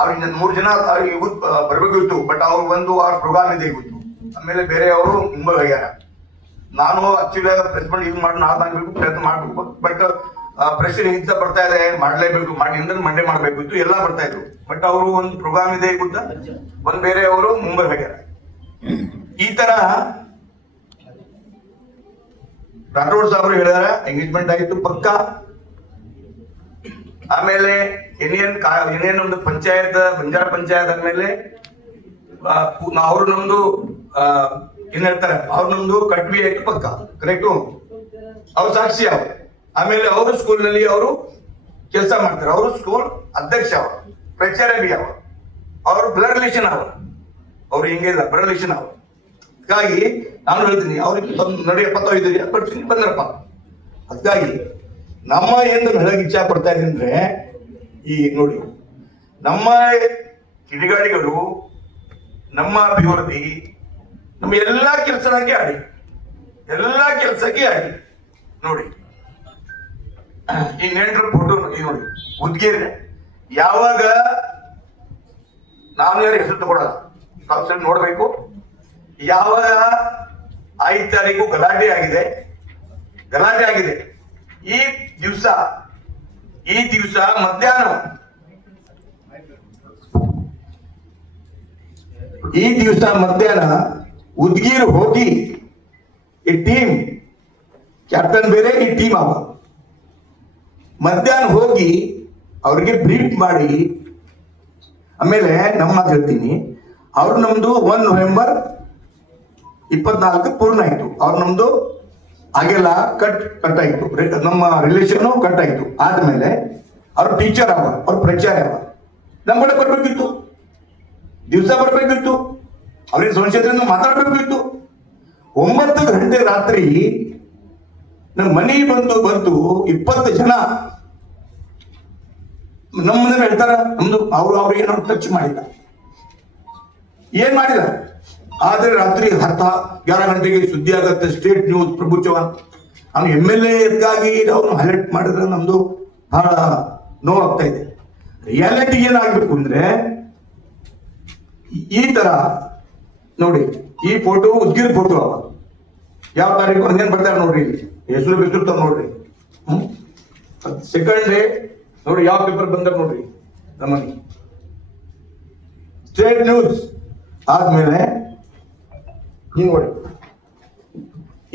ಅವ್ರಿಗೆ 3 ಜನ ಬರಬೇಕಿತ್ತು, ಬಟ್ ಅವ್ರು ಒಂದು ಅವ್ರ ಪ್ರೋಗ್ರಾಮ್ ಇದೆ ಇವತ್ತು. ಆಮೇಲೆ ಬೇರೆಯವರು ಮುಂಬೈ ಹೋಗ್ಯಾರ. ನಾನು ಆಕ್ಚುಲಿ ಪ್ರೆಸ್ಮೆಂಟ್ ಯೂಸ್ ಮಾಡಿ ನಾಲ್ಕು ಪ್ರಯತ್ನ ಮಾಡ್ಬೇಕು, ಬಟ್ ಪ್ರೆಷರ್ ಇಂತ ಬರ್ತಾ ಇದೆ, ಮಾಡ್ಲೇಬೇಕು, ಮಾಡಿ ಅಂದ್ರೆ ಮಂಡೇ ಮಾಡ್ಬೇಕಿತ್ತು, ಎಲ್ಲ ಬರ್ತಾ ಇದ್ರು. ಬಟ್ ಅವರು ಒಂದು ಪ್ರೋಗ್ರಾಮ್ ಇದೆ ಗೊತ್ತಾ, ಒಂದ್ ಬೇರೆಯವರು ಮುಂಬೈ ಹೋಗ್ಯಾರ. ಈ ತರ ರಾಠೋಡ್ ಸಾಹೇಬ್ರು ಹೇಳಿದಾರೆ, ಎಂಗೇಜ್ಮೆಂಟ್ ಆಗಿತ್ತು ಪಕ್ಕ. ಆಮೇಲೆ ಏನೇನ್ ಒಂದು ಪಂಚಾಯತ್, ಬಂಜಾರ ಪಂಚಾಯತ್ ಆದ್ಮೇಲೆ ಅವ್ರು ನಮ್ದು ಏನ್ ಹೇಳ್ತಾರೆ, ಅವ್ರು ನಮ್ದು ಕಟ್ಬಿ ಆಯ್ತು ಪಕ್ಕ, ಕರೆಕ್ಟು, ಅವ್ರು ಸಾಕ್ಷಿ ಅವ್ರು. ಆಮೇಲೆ ಅವರು ಸ್ಕೂಲ್ ನಲ್ಲಿ ಅವರು ಕೆಲಸ ಮಾಡ್ತಾರೆ, ಅವರು ಸ್ಕೂಲ್ ಅಧ್ಯಕ್ಷ, ಅವರು ಪ್ರಚಾರ ಬಿ ಅವರು ಬ್ಲಡ್ ರಿಲೇಷನ್ ಅವ್ರು ಹಿಂಗೆ ಇಲ್ಲ, ಬ್ಲಡ್ ರಿಲೇಷನ್ ಅವರು. ಹಾಗಾಗಿ ನಾನು ಹೇಳ್ತೀನಿ, ಅವ್ರಿಗೆ ನೋಡಿ 75 ಬರ್ತೀನಿ ಬಂದ್ರಪ್ಪ. ಅದಕ್ಕಾಗಿ ನಮ್ಮ ಏನು ಹೇಳಕ್ ಇಚ್ಛಾ ಪಡ್ತಾ ಇದೀನಿ ಅಂದ್ರೆ, ಈ ನೋಡಿ ನಮ್ಮ ಕಿಡಿಗಾಡಿಗಳು, ನಮ್ಮ ಅಭಿವೃದ್ಧಿ, ನಮ್ಮ ಎಲ್ಲಾ ಕೆಲಸಕ್ಕೆ ಆಡಿ, ಎಲ್ಲಾ ಕೆಲಸಕ್ಕೆ ಆಡಿ. ನೋಡಿ ಈ ನೆಂಟ್ರ ಫೋಟೋ ನೋಡಿ, ಉದ್ಗೇರಿ ಯಾವಾಗ ನಾನು ಯಾರು ಹೆಸರು ತಗೊಳ್ಳಲ್ಲ, ನೋಡ್ಬೇಕು. ಯಾವಾಗ 5 ತಾರೀಕು ಗಲಾಟೆ ಆಗಿದೆ, ಈ ದಿವಸ ಮಧ್ಯಾಹ್ನ ಉದ್ಗೀರ್ ಹೋಗಿ ಈ ಟೀಮ್ ಕ್ಯಾಪ್ಟನ್ ಬೇರೆ, ಈ ಟೀಮ್ ಮಧ್ಯಾಹ್ನ ಹೋಗಿ ಅವ್ರಿಗೆ ಬ್ರೀಫ್ ಮಾಡಿ, ಆಮೇಲೆ ನಮ್ಮ ಮಾತು ಹೇಳ್ತೀನಿ, ಅವ್ರು ನಮ್ದು 1 ನವೆಂಬರ್ 24 ಪೂರ್ಣ ಆಯ್ತು. ಅವ್ರು ನಮ್ದು ಹಾಗೆಲ್ಲ ಕಟ್ ಆಯ್ತು, ನಮ್ಮ ರಿಲೇಷನ್ ಕಟ್ ಆಯ್ತು. ಆದ್ಮೇಲೆ ಅವ್ರ ಟೀಚರ್ ಅವ್ರ ಪ್ರಚಾರ ನಮ್ಮ ಕಡೆ ಬರ್ಬೇಕಿತ್ತು, ದಿವಸ ಬರ್ಬೇಕಿತ್ತು, ಅವ್ರಿಗೆ ಸಂಸದರಿಂದ ಮಾತಾಡ್ಬೇಕಿತ್ತು. 9 ಗಂಟೆ ರಾತ್ರಿ ನಮ್ಮ ಮನೆ ಬಂತು 20 ಜನ ನಮ್ಮನ್ನ ಹೇಳ್ತಾರ, ನಮ್ದು ಅವ್ರಿಗೆ ಏನೋ ಟಚ್ ಮಾಡಿಲ್ಲ, ಏನ್ ಮಾಡಿಲ್ಲ. ಆದ್ರೆ ರಾತ್ರಿ 10-11 ಗಂಟೆಗೆ ಸುದ್ದಿ ಆಗತ್ತೆ, ಸ್ಟೇಟ್ ನ್ಯೂಸ್, ಪ್ರಭು ಚವ್ಹಾಣ್ ಅವ್ನು MLA ಎದ್ಗಾಗಿ ಅವ್ನು ಹೈಲೈಟ್ ಮಾಡಿದ್ರೆ ನಮ್ದು ಬಹಳ ನೋವಾಗ್ತಾ ಇದೆ. ರಿಯಾಲಿಟಿ ಏನಾಗ್ಬೇಕು ಅಂದ್ರೆ, ಈ ತರ ನೋಡಿ, ಈ ಫೋಟೋ ಉದ್ಗಿರ್ ಫೋಟೋ ಯಾವ ತಾರೀಕು ಹಂಗೇನ್ ಬರ್ತಾರೆ ನೋಡ್ರಿ, ಹೆಸರು ಬಿಸಿರ್ತಾವ ನೋಡ್ರಿ. ಸೆಕೆಂಡ್ ಡೇ ನೋಡಿ ಯಾವ ಪೇಪರ್ ಬಂದಾರ ನೋಡ್ರಿ, ನಮ್ಮನಿ ಸ್ಟೇಟ್ ನ್ಯೂಸ್. ಆದ್ಮೇಲೆ ಹಿಂಗ್ ನೋಡಿ,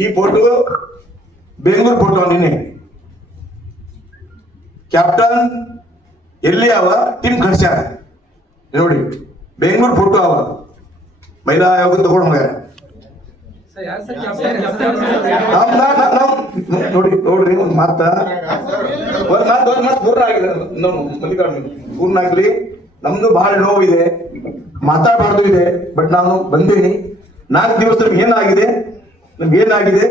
ಈ ಫೋಟೋ ಬೆಂಗಳೂರು ಫೋಟೋ, ನಿನ್ನೆ ಕ್ಯಾಪ್ಟನ್ ಎಲ್ಲಿ ಟೀಮ್ ಕಳ್ಸ್ಯಾರ ನೋಡಿ, ಬೆಂಗಳೂರು ಫೋಟೋ ಮಹಿಳಾ ಆಯೋಗ ತಗೊಂಡ್ ಹೋಗ್ಯಾರ. ನೋಡ್ರಿ ಒಂದ್ ಮಾತ ಪೂರ್ಣ ಆಗಿದೆ, ಪೂರ್ಣ ಆಗ್ಲಿ. ನಮ್ದು ಬಹಳ ನೋವು ಇದೆ, ಮಾತಾಡಬಾರ್ದು ಇದೆ, ಬಟ್ ನಾನು ಬಂದೀನಿ. 4 ದಿವಸ ನಮ್ಗೆ ಏನಾಗಿದೆ